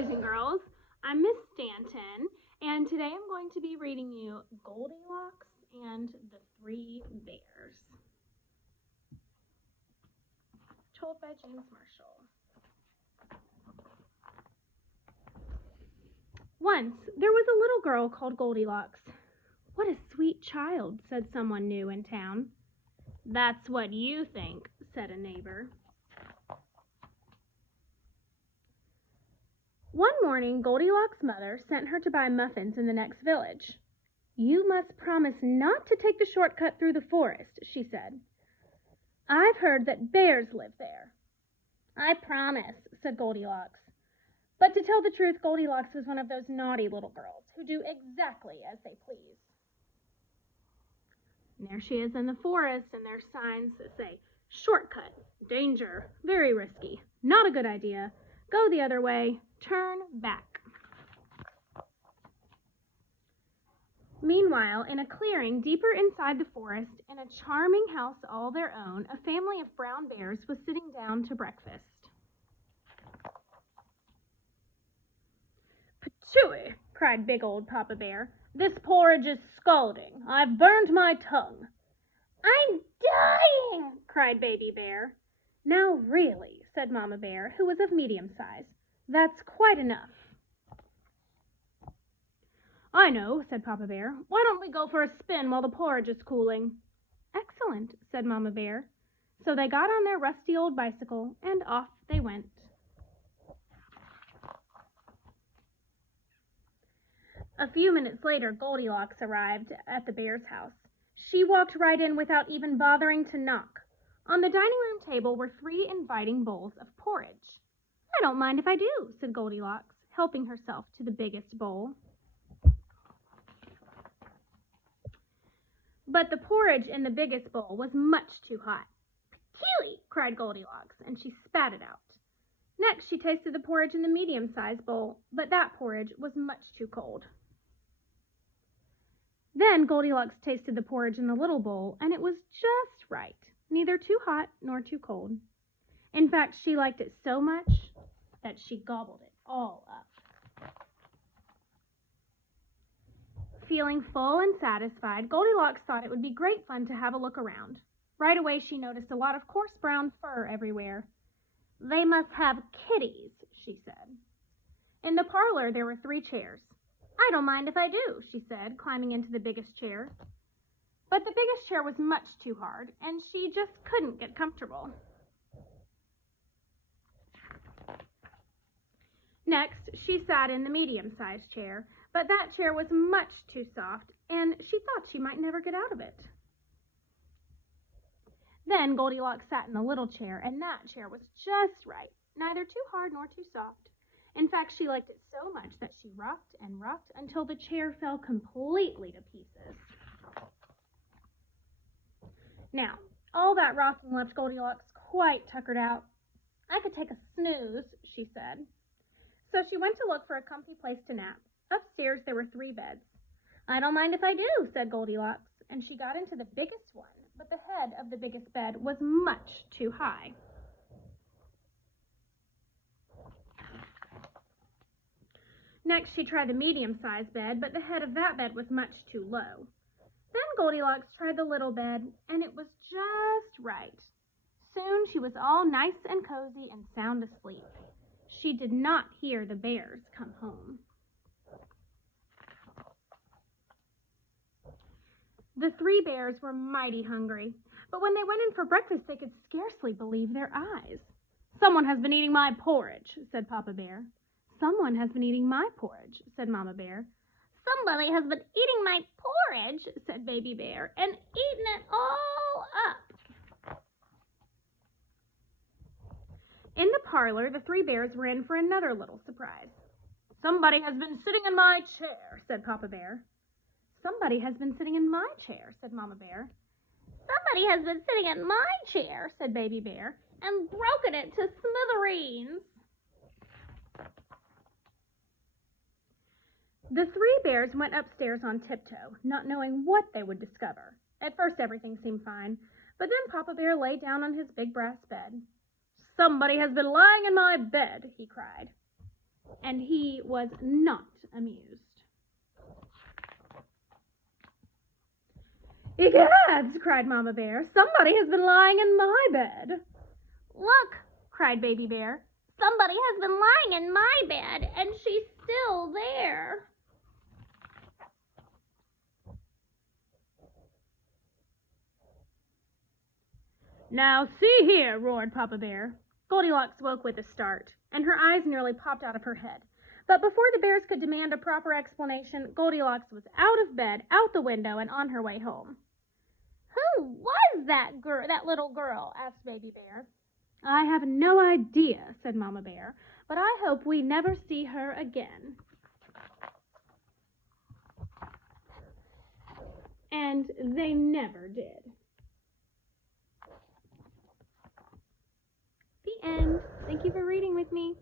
boys and girls. I'm Miss Stanton, and today I'm going to be reading you Goldilocks and the Three Bears, told by James Marshall. Once there was a little girl called Goldilocks. "What a sweet child," said someone new in town. "That's what you think," said a neighbor. One morning, Goldilocks' mother sent her to buy muffins in the next village. "You must promise not to take the shortcut through the forest," she said. "I've heard that bears live there." "I promise," said Goldilocks. But to tell the truth, Goldilocks was one of those naughty little girls who do exactly as they please. And there she is in the forest, and there's signs that say, "Shortcut, danger, very risky, not a good idea, go the other way, turn back." Meanwhile, in a clearing deeper inside the forest, in a charming house all their own, a family of brown bears was sitting down to breakfast. "Patooey!" cried big old Papa Bear. "This porridge is scalding. I've burned my tongue." "I'm dying!" cried Baby Bear. "Now really," said Mama Bear, who was of medium size, "that's quite enough." "I know," said Papa Bear. "Why don't we go for a spin while the porridge is cooling?" "Excellent," said Mama Bear. So they got on their rusty old bicycle, and off they went. A few minutes later, Goldilocks arrived at the bear's house. She walked right in without even bothering to knock. On the dining room table were 3 inviting bowls of porridge. "I don't mind if I do," said Goldilocks, helping herself to the biggest bowl. But the porridge in the biggest bowl was much too hot. "Patooey!" cried Goldilocks, and she spat it out. Next, she tasted the porridge in the medium-sized bowl, but that porridge was much too cold. Then Goldilocks tasted the porridge in the little bowl, and it was just right, neither too hot nor too cold. In fact, she liked it so much that she gobbled it all up. Feeling full and satisfied, Goldilocks thought it would be great fun to have a look around. Right away, she noticed a lot of coarse brown fur everywhere. "They must have kitties," she said. In the parlor, there were 3 chairs. "I don't mind if I do," she said, climbing into the biggest chair. But the biggest chair was much too hard, and she just couldn't get comfortable. Next, she sat in the medium-sized chair, but that chair was much too soft, and she thought she might never get out of it. Then Goldilocks sat in the little chair, and that chair was just right, neither too hard nor too soft. In fact, she liked it so much that she rocked and rocked until the chair fell completely to pieces. Now, all that rocking left Goldilocks quite tuckered out. "I could take a snooze," she said. So she went to look for a comfy place to nap. Upstairs there were 3 beds. "I don't mind if I do," said Goldilocks, and she got into the biggest one, but the head of the biggest bed was much too high. Next, she tried the medium-sized bed, but the head of that bed was much too low. Then Goldilocks tried the little bed, and it was just right. Soon she was all nice and cozy and sound asleep. She did not hear the bears come home. The 3 bears were mighty hungry, but when they went in for breakfast, they could scarcely believe their eyes. "Someone has been eating my porridge," said Papa Bear. "Someone has been eating my porridge," said Mama Bear. "Somebody has been eating my porridge," said Baby Bear, "and eaten it all up." In the parlor, the 3 bears were in for another little surprise. "Somebody has been sitting in my chair," said Papa Bear. "Somebody has been sitting in my chair," said Mama Bear. "Somebody has been sitting in my chair," said Baby Bear, "and broken it to smithereens." The 3 bears went upstairs on tiptoe, not knowing what they would discover. At first everything seemed fine, but then Papa Bear lay down on his big brass bed. "Somebody has been lying in my bed," he cried. and he was not amused. "Egads!" cried Mama Bear. "Somebody has been lying in my bed." "Look!" cried Baby Bear. "Somebody has been lying in my bed, and she's still there." "Now see here," roared Papa Bear. Goldilocks woke with a start, and her eyes nearly popped out of her head. But before the bears could demand a proper explanation, Goldilocks was out of bed, out the window, and on her way home. "Who was that little girl?" asked Baby Bear. "I have no idea," said Mama Bear, "but I hope we never see her again." And they never did. The end. Thank you for reading with me.